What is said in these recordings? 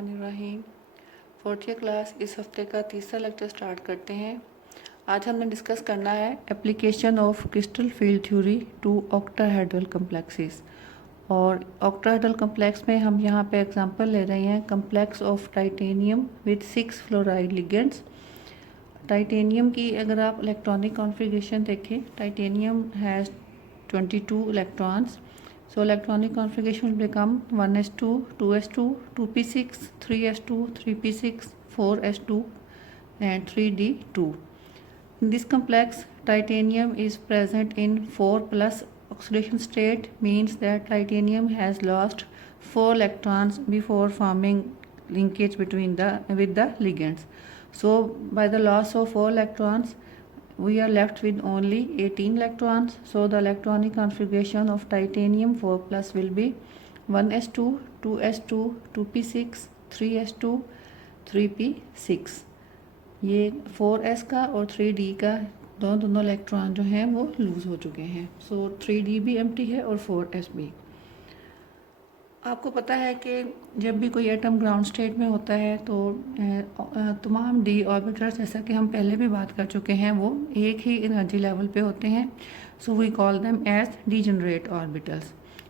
बिस्मिल्लाहिर्रहमानिर्रहीम। Fourth year class इस हफ्ते का तीसरा लेक्चर स्टार्ट करते हैं। आज हमने डिस्कस करना है application of crystal field theory to octahedral complexes. और ऑक्टाहेड्रल कम्प्लेक्स में हम यहाँ पे एग्जांपल ले रहे हैं complex of titanium with 6 fluoride ligands. Titanium की अगर आप इलेक्ट्रॉनिक कॉन्फ़िगरेशन देखें, titanium has 22 electrons. So electronic configuration will become 1s2, 2s2, 2p6, 3s2, 3p6, 4s2 and 3d2. In this complex, titanium is present in 4 plus oxidation state, means that titanium has lost 4 electrons before forming linkage with the ligands. So by the loss of 4 electrons, we are left with only 18 electrons. So the electronic configuration of titanium 4 plus will be 1s2, 2s2, 2p6, 3s2, 3p6. ये 4s का और 3d का दोनों electron जो हैं वो loose हो चुके हैं. सो 3d भी एम्प्टी है और 4s भी. आपको पता है कि जब भी कोई एटम ग्राउंड स्टेट में होता है तो तमाम डी ऑर्बिटल्स, जैसा कि हम पहले भी बात कर चुके हैं, वो एक ही एनर्जी लेवल पे होते हैं. So we call them as degenerate orbitals.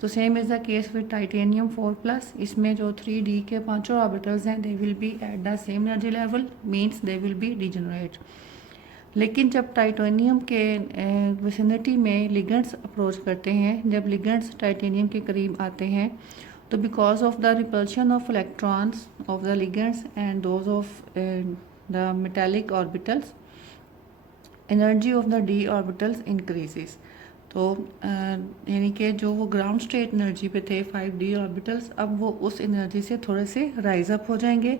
तो same is the case with titanium 4 plus. इसमें जो 3d के पांचों ऑर्बिटल्स हैं they will be at the same energy level, means they will be degenerate. लेकिन जब टाइटेनियम के विसिनिटी में लिगेंड्स अप्रोच करते हैं, जब लिगेंड्स टाइटेनियम के करीब आते हैं, तो because of the repulsion of electrons of the ligands and those of the metallic orbitals, energy of the d orbitals increases. तो यानी कि जो वो ग्राउंड स्टेट एनर्जी पे थे 5d ऑर्बिटल्स, अब वो उस एनर्जी से थोड़े से राइज अप हो जाएंगे,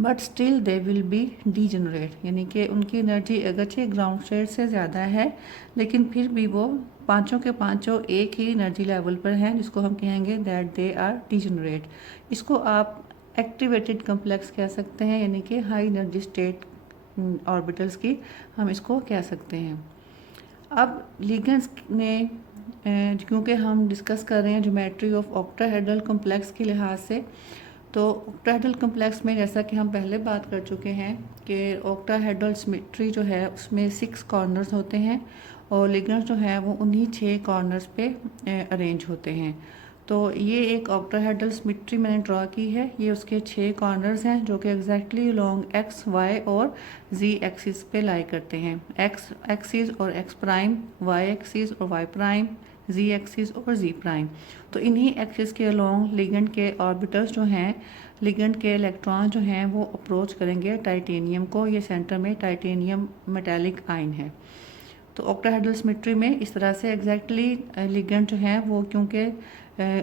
but still they will be degenerate. यानी कि उनकी एनर्जी अगरचे ग्राउंड स्टेट से ज़्यादा है, लेकिन फिर भी वो पांचों के पांचों एक ही एनर्जी लेवल पर हैं, जिसको हम कहेंगे दैट दे आर डीजेनरेट. इसको आप एक्टिवेटेड कम्प्लेक्स कह सकते हैं, यानी कि हाई एनर्जी स्टेट ऑर्बिटल्स की हम इसको कह सकते हैं. अब लिगेंड्स ने क्योंकि हम डिस्कस कर रहे हैं ज्योमेट्री ऑफ ऑक्टाहेड्रल कम्प्लेक्स के लिहाज से, तो ऑक्टाहेड्रल कम्प्लेक्स में जैसा कि हम पहले बात कर चुके हैं कि ऑक्टाहेड्रल सिमेट्री जो है उसमें 6 कॉर्नर्स होते हैं और लिगेंड्स जो है वो उन्हीं 6 कॉर्नर्स पे अरेंज होते हैं. तो ये एक ऑक्टाहेड्रल सिमेट्री मैंने ड्रॉ की है. ये उसके 6 कॉर्नर्स हैं जो कि एग्जैक्टली लॉन्ग एक्स, वाई और जी एक्सिस पे लाई करते हैं. एक्स एक्सिस और एक्स प्राइम, वाई एक्सिस और वाई प्राइम, जी एक्सिस और जी प्राइम. तो इन्हीं एक्सिस के अलोंग लिगेंड के ऑर्बिटल्स जो हैं, लिगेंड के इलेक्ट्रॉन जो हैं वो अप्रोच करेंगे टाइटेनियम को. ये सेंटर में टाइटेनियम मेटालिक आयन है. तो ऑक्टाहेड्रल सिमेट्री में इस तरह से एग्जैक्टली लिगेंड जो हैं वो क्योंकि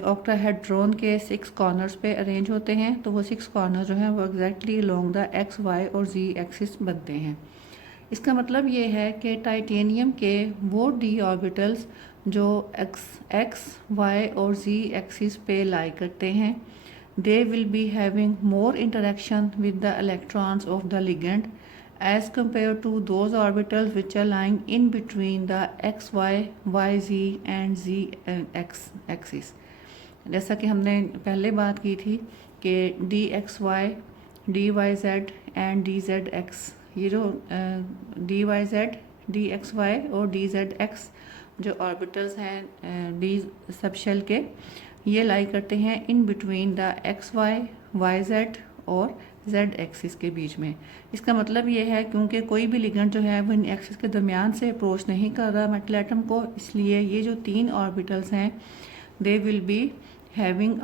ऑक्टाहेड्रॉन के 6 कॉर्नर्स पे अरेंज होते हैं, तो वो 6 कॉर्नर जो हैं वो exactly along the X, Y और जी एक्सिस बनते हैं. इसका मतलब ये है कि टाइटेनियम के वो डी ऑर्बिटल्स जो एक्स, वाई और जी एक्सिस पे लाई करते हैं, they will be having more interaction with the electrons of the ligand as compared to those orbitals which are lying in between the xy, yz and zx axis. जैसा कि हमने पहले बात की थी कि dxy, dyz and dzx, ये जो dyz, dxy और dzx जो ऑर्बिटल्स हैं डी सबशेल के, ये लाई करते हैं in between the xy, yz और z एक्सिस के बीच में. इसका मतलब ये है क्योंकि कोई भी लिगेंड जो है वो इन एक्सिस के दरमियान से अप्रोच नहीं कर रहा मेटल एटम को, इसलिए ये जो 3 ऑर्बिटल्स हैं they will be having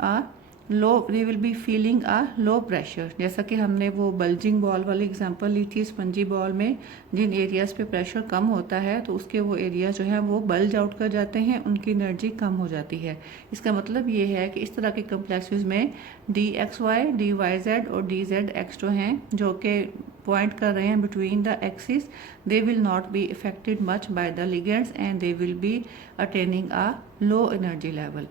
they will be feeling low pressure. जैसा कि हमने वो बल्जिंग बॉल वाली एग्जांपल ली थी, स्पंजी बॉल में जिन एरियाज़ पे प्रेशर कम होता है तो उसके वो एरिया जो हैं वो बल्ज आउट कर जाते हैं, उनकी एनर्जी कम हो जाती है. इसका मतलब ये है कि इस तरह के कम्प्लेक्सेस में D X Y, D Y Z और डी जेड एक्स जो हैं, जो कि पॉइंट कर रहे हैं between the axis, they will not be affected much by the ligands and they will be attaining low energy level.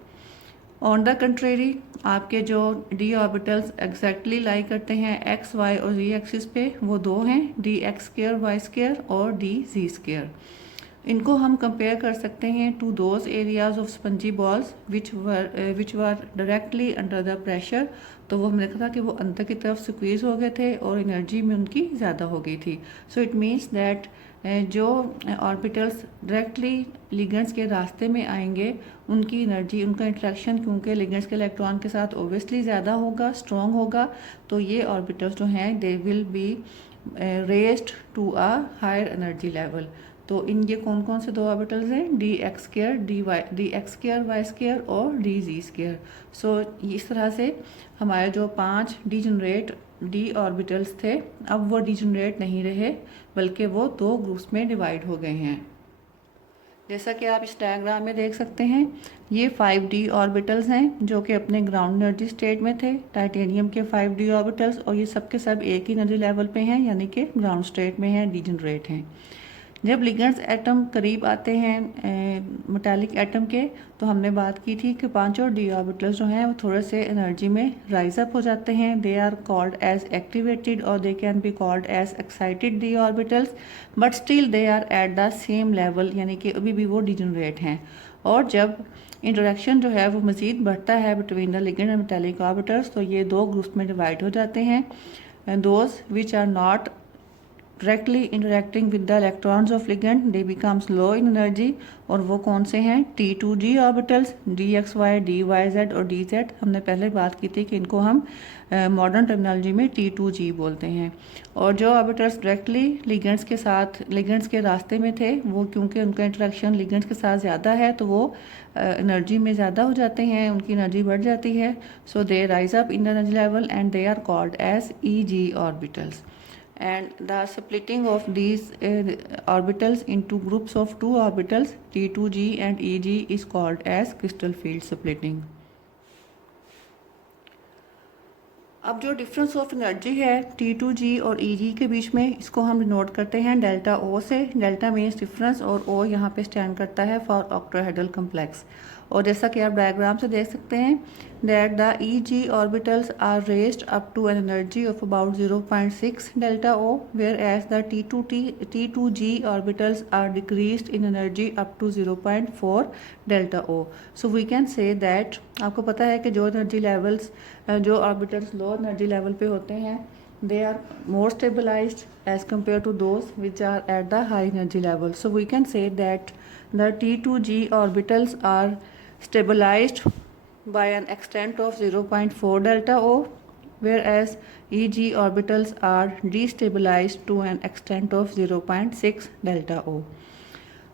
On the contrary, आपके जो डी ऑर्बिटल्स एग्जैक्टली लाई करते हैं एक्स, वाई और जी एक्सिस पे, वो 2 हैं, D X square Y square और D Z square. इनको हम कंपेयर कर सकते हैं to those areas of spongy balls which were directly under the pressure. तो वो हमने देखा था कि वो अंदर की तरफ स्क्वीज हो गए थे और एनर्जी में उनकी ज़्यादा हो गई थी। सो इट मीन्स दैट जो ऑर्बिटल्स डायरेक्टली लिगेंड्स के रास्ते में आएंगे उनकी एनर्जी, उनका इंट्रैक्शन क्योंकि लिगेंड्स के इलेक्ट्रॉन के साथ ओबियसली ज़्यादा होगा, स्ट्रॉन्ग होगा, तो ये ऑर्बिटल्स जो हैं they will be raised to a higher energy level. तो इन ये कौन कौन से दो ऑर्बिटल्स हैं, D X square Y square और डी जी स्क्वायर। सो इस तरह से हमारे जो 5 डीजनरेट डी ऑर्बिटल्स थे अब वो डीजनरेट नहीं रहे बल्कि वो 2 ग्रुप्स में डिवाइड हो गए हैं। जैसा कि आप इस डायग्राम में देख सकते हैं ये 5d ऑर्बिटल्स हैं जो कि अपने ग्राउंड एनर्जी स्टेट में थे, टाइटेनियम के 5d ऑर्बिटल्स, और ये सब के सब एक ही एनर्जी लेवल पे हैं यानी कि ग्राउंड स्टेट में हैं, डीजनरेट हैं। जब लिगेंड्स एटम करीब आते हैं मेटालिक एटम के तो हमने बात की थी कि 5 और डी ऑर्बिटल्स जो हैं वो थोड़े से एनर्जी में राइज अप हो जाते हैं। They are called as activated और they can be called as excited d orbitals, but still they are at the same level, यानी कि अभी भी वो डिजनरेट हैं। और जब इंटरेक्शन जो है वो मज़ीद बढ़ता है between the ligand and metallic orbitals तो ये 2 ग्रुप्स में डिवाइड हो जाते हैं, those which are not directly interacting with the electrons of ligand they becomes low in energy. और वो कौन से हैं, T2G ऑर्बिटल्स, DXY, DYZ और DZ। हमने पहले बात की थी कि इनको हम मॉडर्न टेक्नोलॉजी में T2G बोलते हैं। और जो ऑर्बिटल्स डायरेक्टली लिगेंड्स के रास्ते में थे वो क्योंकि उनका इंटरेक्शन लिगेंड्स के साथ ज़्यादा है तो वो एनर्जी में ज़्यादा हो जाते हैं, उनकी एनर्जी बढ़ जाती है। So they rise up in the energy level and they are called as EG orbitals. And the splitting of these orbitals into groups of 2 orbitals T2G and EG is called as crystal field splitting. अब जो difference of energy है T2G और EG के बीच में इसको हम denote करते हैं डेल्टा O से। डेल्टा मीन्स डिफरेंस और O यहाँ पे स्टैंड करता है फॉर ऑक्टाहेड्रल कम्प्लेक्स। और जैसा कि आप डायग्राम से देख सकते हैं that the EG orbitals are raised up to an energy of about 0.6 delta O, whereas the T2G orbitals are decreased in energy up to 0.4 delta O। So we can say that, आपको पता है कि जो energy levels जो orbitals low energy level पे होते हैं they are more stabilized as compared to those which are at the high energy level. So we can say that the T2G orbitals are stabilized by an extent of 0.4 delta O, whereas EG orbitals are destabilized to an extent of 0.6 delta O.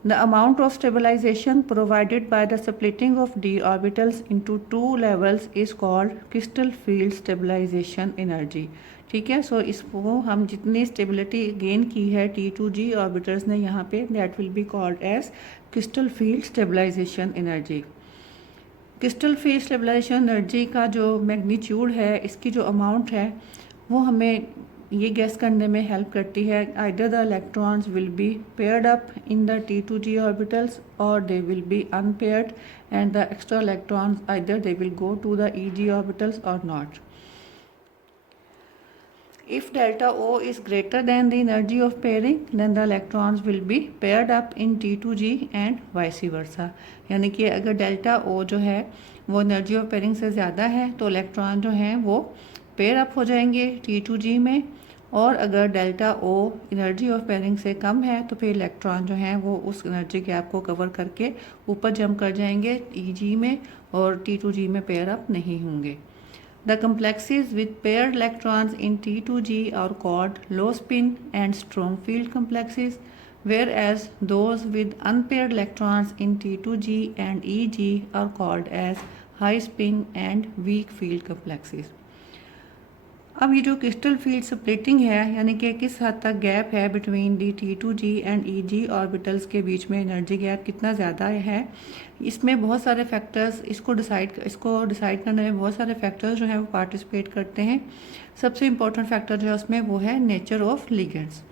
The amount of stabilization provided by the splitting of d orbitals into 2 levels is called crystal field stabilization energy. ठीक है, सो इसको हम जितनी stability gain की है T2G orbitals ने यहाँ पे that will be called as crystal field stabilization energy. Crystal field stabilization energy का जो मैग्नीट्यूड है, इसकी जो अमाउंट है वो हमें ये गैस करने में हेल्प करती है either the electrons will be paired up in the T2G orbitals और they will be unpaired and the extra electrons either they will go to the EG orbitals और not. If delta O is greater than the energy of pairing, then the electrons will be paired up in T2G and vice versa. यानी कि अगर delta O जो है वो energy of pairing से ज़्यादा है तो इलेक्ट्रॉन जो हैं वो पेयर अप हो जाएंगे T2G में, और अगर delta O energy of pairing से कम है तो फिर इलेक्ट्रॉन जो हैं वो उस एनर्जी गैप को कवर करके ऊपर जंप कर जाएंगे EG में और T2G में पेयर अप नहीं होंगे। The complexes with paired electrons in T2G are called low spin and strong field complexes, whereas those with unpaired electrons in T2G and EG are called as high spin and weak field complexes. अब ये जो crystal field splitting है यानी कि किस हद तक gap है between the T2G and EG orbitals के बीच में एनर्जी गैप कितना ज़्यादा है, इसमें बहुत सारे फैक्टर्स इसको डिसाइड करने में बहुत सारे फैक्टर्स जो हैं वो पार्टिसिपेट करते हैं। सबसे इम्पोर्टेंट फैक्टर जो है उसमें वो है नेचर ऑफ लिगेंड्स।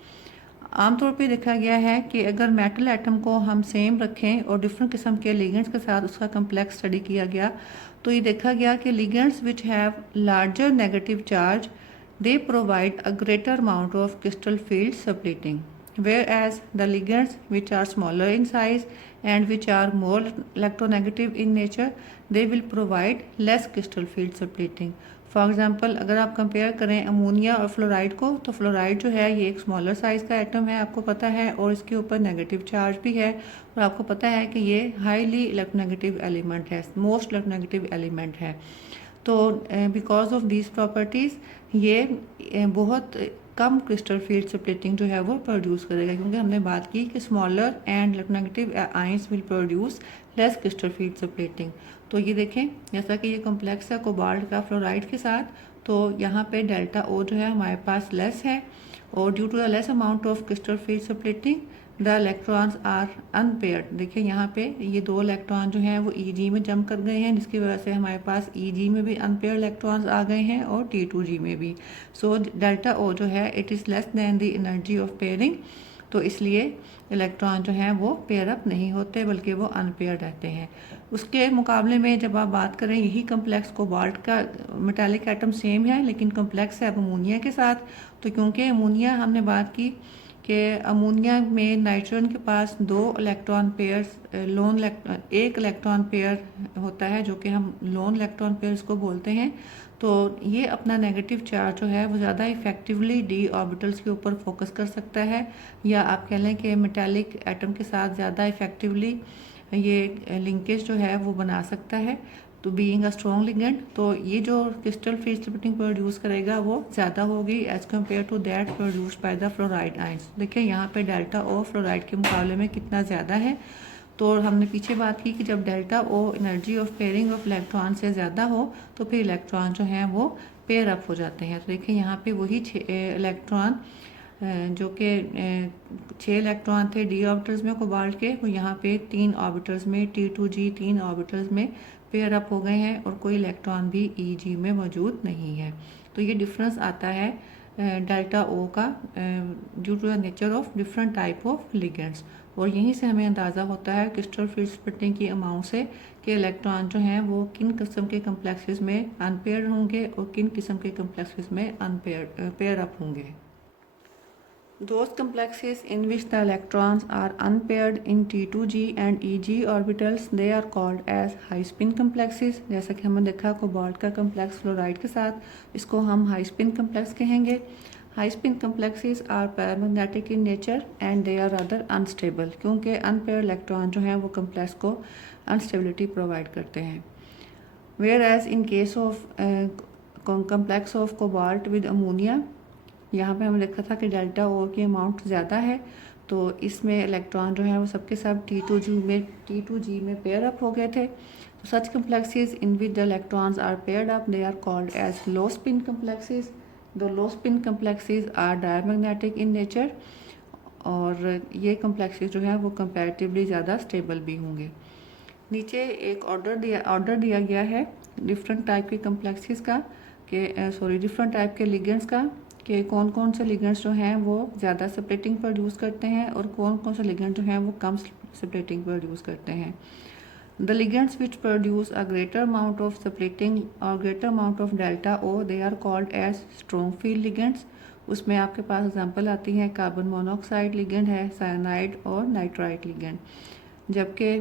आमतौर पे देखा गया है कि अगर मेटल एटम को हम सेम रखें और डिफरेंट किस्म के लिगेंड्स के साथ उसका कम्प्लेक्स स्टडी किया गया तो ये देखा गया कि ligands which have larger negative charge they provide a greater amount of crystal field splitting. whereas the ligands which are smaller in size and which are more electronegative in nature, they will provide less crystal field splitting. For example अगर आप compare करें ammonia और fluoride को, तो fluoride जो है ये एक स्मॉलर साइज़ का एटम है, आपको पता है, और इसके ऊपर नेगेटिव चार्ज भी है, और आपको पता है कि ये हाईली इलेक्ट्रोनेगेटिव एलिमेंट है, मोस्ट इलेक्ट्रोनेगेटिव एलिमेंट है। तो बिकॉज ऑफ दीज प्रॉपर्टीज़ ये बहुत कम क्रिस्टल फील्ड स्प्लिटिंग जो है वो प्रोड्यूस करेगा, क्योंकि हमने बात की कि smaller and electronegative ions will produce less crystal field splitting. तो ये देखें, जैसा कि ये कॉम्प्लेक्स है कोबाल्ट का फ्लोराइड के साथ, तो यहाँ पे डेल्टा ओ जो है हमारे पास लेस है, और due to the less amount of crystal field splitting the electrons are unpaired. देखिए यहाँ पे ये दो इलेक्ट्रॉन जो हैं वो Eg में जंप कर गए हैं, जिसकी वजह से हमारे पास Eg में भी अनपेयर्ड इलेक्ट्रॉन्स आ गए हैं और T2G में भी। सो डेल्टा O जो है it is less than the energy of pairing, तो इसलिए इलेक्ट्रॉन जो हैं वो पेयर अप नहीं होते बल्कि वो अनपेयर रहते हैं। उसके मुकाबले में जब आप बात करें यही कम्प्लेक्स कोबाल्ट का मेटालिक एटम सेम है लेकिन कम्प्लेक्स है अमोनिया के साथ, तो क्योंकि अमोनिया हमने बात की कि अमोनिया में नाइट्रोजन के पास दो इलेक्ट्रॉन पेयर्स एक इलेक्ट्रॉन पेयर होता है जो कि हम लोन इलेक्ट्रॉन पेयर इसको बोलते हैं, तो ये अपना नेगेटिव चार्ज जो है वो ज़्यादा इफ़ेक्टिवली डी ऑर्बिटल्स के ऊपर फोकस कर सकता है, या आप कह लें कि मेटालिक एटम के साथ ज़्यादा इफ़ेक्टिवली ये लिंकेज जो है वो बना सकता है। तो बीइंग अ स्ट्रॉन्ग लिगेंड, तो ये जो क्रिस्टल फील्ड स्प्लिटिंग प्रोड्यूस करेगा वो ज़्यादा होगी as compare to that produced by the fluoride ions. देखिए यहाँ पे डेल्टा ओ फ्लोराइड के मुकाबले में कितना ज़्यादा है। तो हमने पीछे बात की कि जब delta O energy of pairing of electron से ज़्यादा हो तो फिर इलेक्ट्रॉन जो हैं वो पेयर अप हो जाते हैं। तो देखिए यहाँ पे वही इलेक्ट्रॉन जो कि 6 इलेक्ट्रॉन थे डी ऑर्बिटल्स में कोबाल्ट के, वो यहाँ पे 3 ऑर्बिटल्स में T2G 3 ऑर्बिटल्स में पेयर अप हो गए हैं और कोई इलेक्ट्रॉन भी Eg में मौजूद नहीं है। तो ये डिफरेंस आता है डेल्टा ओ का due to the nature of different type of ligands, और यहीं से हमें अंदाज़ा होता है क्रिस्टल फील्ड स्प्लिटिंग की अमाउंट से कि इलेक्ट्रॉन जो हैं वो किन किस्म के कम्प्लेक्सेस में अनपेयर होंगे और किन किस्म के कम्प्लेक्सेस में पेयर अप होंगे। Those complexes in which the electrons are unpaired in T2G and Eg orbitals, they are called as high spin complexes। जैसा कि हमने देखा कोबाल्ट का कम्प्लेक्स फ्लोराइड के साथ, इसको हम हाई स्पिन कम्प्लेक्स कहेंगे। High spin complexes are paramagnetic in nature and they are rather unstable, क्योंकि अनपेयर इलेक्ट्रॉन जो हैं वो कम्प्लेक्स को अनस्टेबिलिटी प्रोवाइड करते हैं। Whereas in case of complex of cobalt with ammonia, यहाँ पे हमने देखा था कि डेल्टा ओ की अमाउंट ज़्यादा है, तो इसमें इलेक्ट्रॉन जो है वो सबके सब T2G में पेयर अप हो गए थे। तो such complexes in which the electrons are paired up they are called as low spin complexes. The low spin complexes are diamagnetic in nature, और ये कम्प्लेक्सेस जो है वो कंपैरेटिवली ज़्यादा स्टेबल भी होंगे। नीचे एक ऑर्डर दिया गया है डिफरेंट टाइप के कम्प्लेक्सेस का डिफरेंट टाइप के लिगेंड्स का, कि कौन कौन से लिगेंड्स जो हैं वो ज़्यादा स्प्लिटिंग प्रोड्यूस करते हैं और कौन कौन से लिगेंड जो हैं वो कम स्प्लिटिंग प्रोड्यूस करते हैं। The ligands which produce a greater amount of splitting और greater amount of delta O, they are called as strong field ligands. उसमें आपके पास एग्जांपल आती हैं कार्बन मोनोऑक्साइड लिगेंड है, साइनाइड और नाइट्राइट लिगेंड। जबकि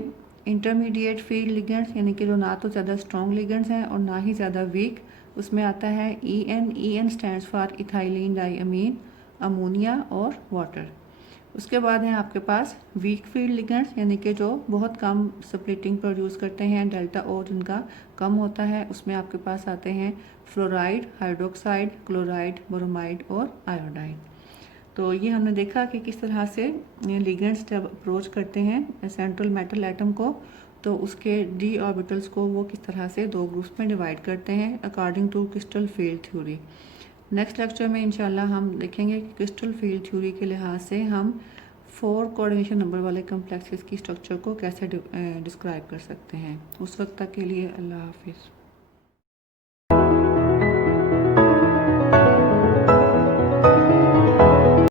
इंटरमीडिएट फील्ड लिगेंड्स यानी कि जो ना तो ज़्यादा स्ट्रॉन्ग लिगेंड्स हैं और ना ही ज़्यादा वीक, उसमें आता है EN stands for ethylene diamine, ammonia और वाटर। उसके बाद हैं आपके पास वीक फील्ड लिगेंड्स यानी कि जो बहुत कम स्प्लिटिंग प्रोड्यूस करते हैं, डेल्टा ओ जिनका कम होता है। उसमें आपके पास आते हैं फ्लोराइड, हाइड्रोक्साइड, क्लोराइड, ब्रोमाइड और आयोडाइन। तो ये हमने देखा कि किस तरह से लिगेंड्स जब अप्रोच करते हैं सेंट्रल मेटल एटम को, तो उसके डी ऑर्बिटल्स को वो किस तरह से दो ग्रुप्स में डिवाइड करते हैं according to crystal field theory. Next lecture में इंशाल्लाह हम देखेंगे कि क्रिस्टल फील्ड थ्योरी के लिहाज से हम 4 कोऑर्डिनेशन नंबर वाले कम्प्लेक्सेस की स्ट्रक्चर को कैसे डिस्क्राइब कर सकते हैं। उस वक्त तक के लिए अल्लाह हाफिज़।